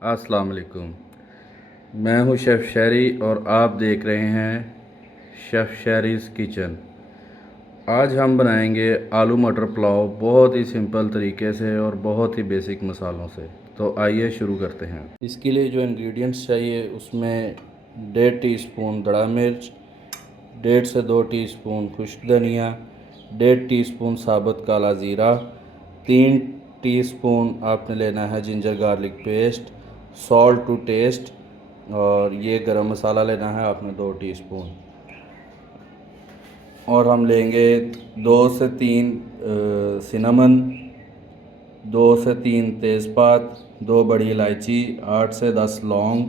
अस्सलाम वालेकुम। मैं हूं शेफ़ शहरी और आप देख रहे हैं शेफ़ शहरीज़ किचन। आज हम बनाएंगे आलू मटर पुलाव बहुत ही सिंपल तरीके से और बहुत ही बेसिक मसालों से। तो आइए शुरू करते हैं। इसके लिए जो इंग्रेडिएंट्स चाहिए उसमें 1.5 टीस्पून बड़ा मिर्च, 1.5 से 2 टीस्पून खुश्क धनिया, 1.5 टीस्पून साबुत काला ज़ीरा, 3 टीस्पून आपने लेना है ginger garlic paste, salt to taste, और ये गरम मसाला लेना है आपने 2 टीस्पून। और हम लेंगे 2 से 3 सिनेमन, 2 से 3 तेज़पात, 2 बड़ी इलायची, 8 से 10 लौंग,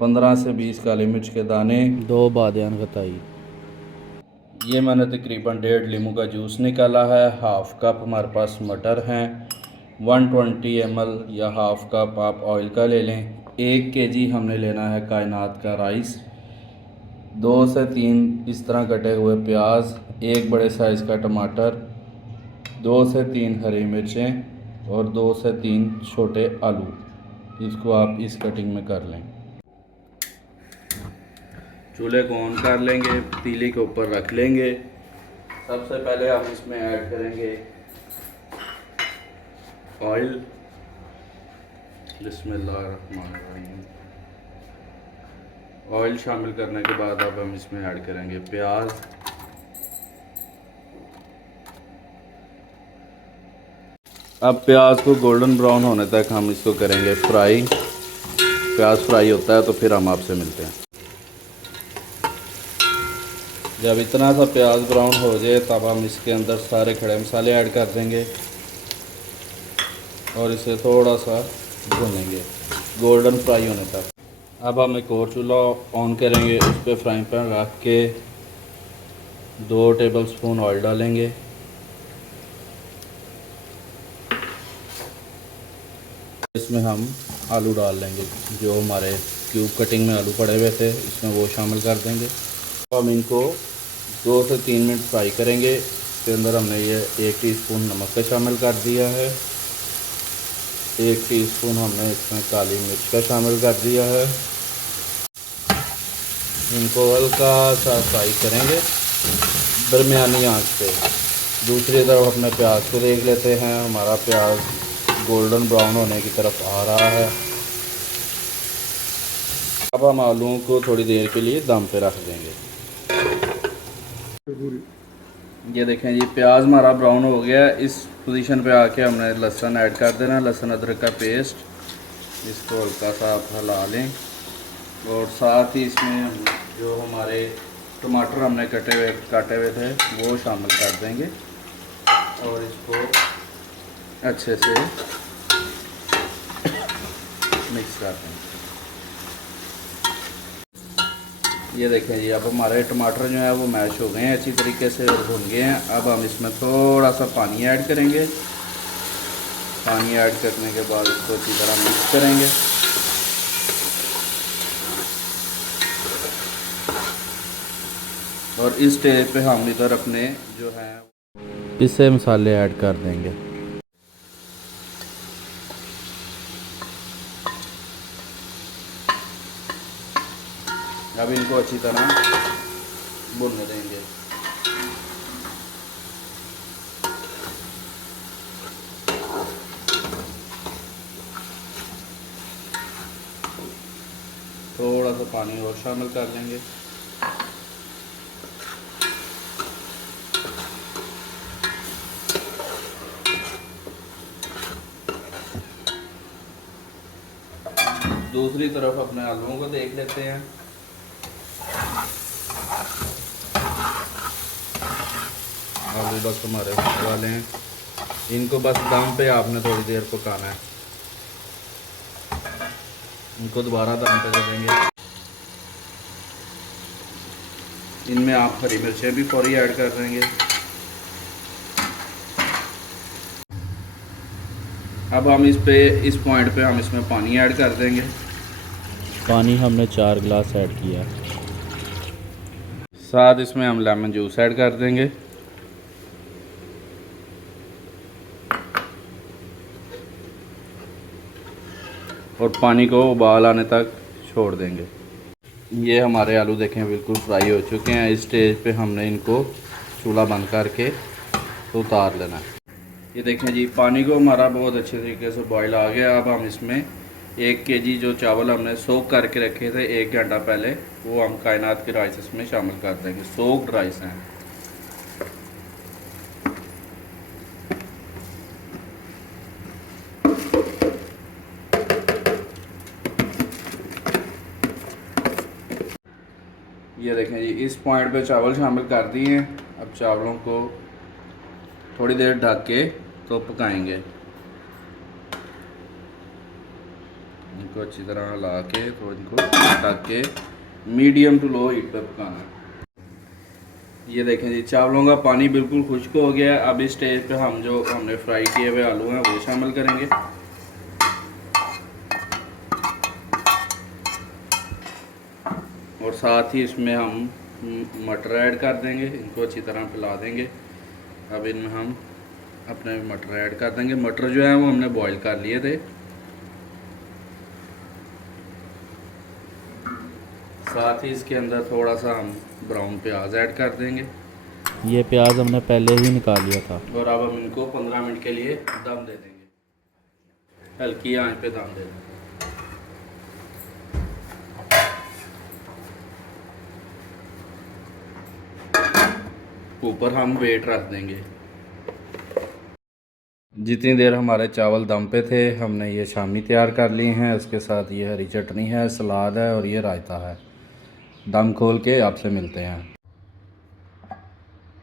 15 से 20 काली मिर्च के दाने, 2 बादियान खताई। ये मैंने तकरीबन 1.5 लीमू का जूस निकाला है। हाफ़ कप हमारे पास मटर हैं। 120 ml या हाफ़ कप आप ऑयल का ले लें। 1 केजी हमने लेना है कायनात का राइस। 2 से 3 इस तरह कटे हुए प्याज, 1 बड़े साइज़ का टमाटर, 2 से 3 हरी मिर्चें और 2 से 3 छोटे आलू। इसको आप इस कटिंग में कर लें। चूल्हे को ऑन कर लेंगे, पतीली के ऊपर रख लेंगे। सबसे पहले हम इसमें ऐड करेंगे ऑयल। बिस्मिल्लाहिर्रहमानिर्रहीम। ऑयल शामिल करने के बाद अब हम इसमें ऐड करेंगे प्याज। अब प्याज को गोल्डन ब्राउन होने तक हम इसको करेंगे फ्राई। प्याज फ्राई होता है तो फिर हम आपसे मिलते हैं। जब इतना सा प्याज ब्राउन हो जाए तब हम इसके अंदर सारे खड़े मसाले ऐड कर देंगे और इसे थोड़ा सा भूनेंगे गोल्डन फ्राई होने तक। अब हम एक और चूल्हा ऑन करेंगे, उस पर फ्राई पैन रख के 2 टेबलस्पून ऑयल डालेंगे। इसमें हम आलू डाल लेंगे, जो हमारे क्यूब कटिंग में आलू पड़े हुए थे इसमें वो शामिल कर देंगे। तो हम इनको 2 से 3 मिनट फ्राई करेंगे। इसके अंदर हमने ये 1 टीस्पून नमक का शामिल कर दिया है, 1 टीस्पून हमने इसमें काली मिर्च का शामिल कर दिया है। इनको हल्का सा फ्राई करेंगे दरमियानी आंच पे। दूसरी तरफ अपने प्याज को देख लेते हैं। हमारा प्याज गोल्डन ब्राउन होने की तरफ आ रहा है। अब हम आलूओं को थोड़ी देर के लिए दम पे रख देंगे। ये देखें, ये प्याज हमारा ब्राउन हो गया। इस पोजीशन पे आके हमने लहसुन ऐड कर देना, लहसुन अदरक का पेस्ट। इसको हल्का सा आप हिला लें और साथ ही इसमें जो हमारे टमाटर हमने काटे हुए थे वो शामिल कर देंगे और इसको अच्छे से मिक्स कर देंगे। ये देखें जी, अब हमारे टमाटर जो है वो मैश हो गए हैं अच्छी तरीके से और भुन गए हैं। अब हम इसमें थोड़ा सा पानी ऐड करेंगे। पानी ऐड करने के बाद इसको अच्छी तरह मिक्स करेंगे। और इस स्टेज पे हम इधर अपने जो है इससे मसाले ऐड कर देंगे। अब इनको अच्छी तरह भुनने देंगे। थोड़ा सा पानी और शामिल कर लेंगे। दूसरी तरफ अपने आलूओं को देख लेते हैं। आलू बस हमारे होने वाले हैं। इनको बस दम पे आपने थोड़ी देर पकाना है। इनको दोबारा दम पे दे देंगे। इनमें आप हरी मिर्चें भी फौरी ऐड कर देंगे। अब हम इस पॉइंट पे हम इसमें पानी ऐड कर देंगे। पानी हमने 4 गिलास ऐड किया। साथ इसमें हम लेमन जूस ऐड कर देंगे। और पानी को उबाल आने तक छोड़ देंगे। ये हमारे आलू देखें बिल्कुल फ्राई हो चुके हैं। इस स्टेज पे हमने इनको चूल्हा बंद करके उतार लेना है। ये देखें जी, पानी को हमारा बहुत अच्छे तरीके से बॉयल आ गया। अब हम इसमें 1 केजी जो चावल हमने सोक करके रखे थे 1 घंटा पहले, वो हम कायनात के राइस इसमें शामिल कर देंगे। सोक्ड राइस हैं। ये देखें जी, इस पॉइंट पे चावल शामिल कर दिए हैं। अब चावलों को थोड़ी देर ढक के तो पकाएंगे। इनको अच्छी तरह हिला के तो इनको ढक के मीडियम टू लो हीट पे पकाना है। ये देखें जी, चावलों का पानी बिल्कुल खुश्क हो गया है। अब इस स्टेज पे हम जो हमने फ्राई किए हुए आलू हैं वो शामिल करेंगे। और साथ ही इसमें हम मटर ऐड कर देंगे। इनको अच्छी तरह पिला देंगे। अब इनमें हम अपने मटर ऐड कर देंगे। मटर जो है वो हमने बॉईल कर लिए थे। साथ ही इसके अंदर थोड़ा सा हम ब्राउन प्याज ऐड कर देंगे। ये प्याज हमने पहले ही निकाल लिया था। और अब हम इनको 15 मिनट के लिए दम दे देंगे। हल्की आंच पे दम दे देंगे। ऊपर हम वेट रख देंगे। जितनी देर हमारे चावल दम पे थे हमने ये शामी तैयार कर लिए हैं। उसके साथ ये हरी चटनी है, सलाद है और ये रायता है। दम खोल के आपसे मिलते हैं।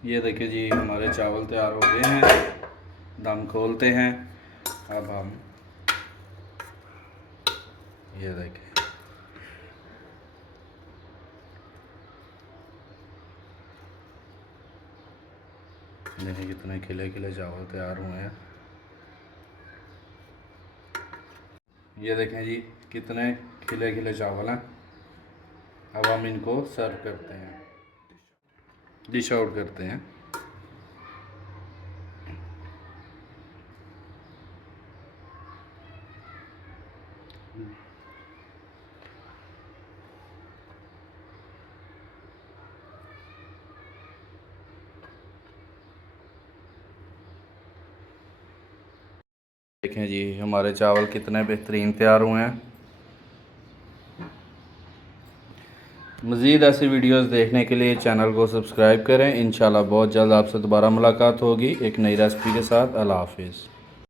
ये देखिए जी, हमारे चावल तैयार हो गए हैं। दम खोलते हैं। अब हम ये देखें, देखिए कितने खिले खिले चावल तैयार हुए हैं। ये देखें जी, कितने खिले खिले चावल हैं। अब हम इनको सर्व करते हैं, डिश आउट करते हैं। देखें जी, हमारे चावल कितने बेहतरीन तैयार हुए हैं। मज़ीद ऐसी वीडियोस देखने के लिए चैनल को सब्सक्राइब करें। इंशाल्लाह बहुत जल्द आपसे दोबारा मुलाकात होगी एक नई रेसिपी के साथ। अल्लाह हाफिज़।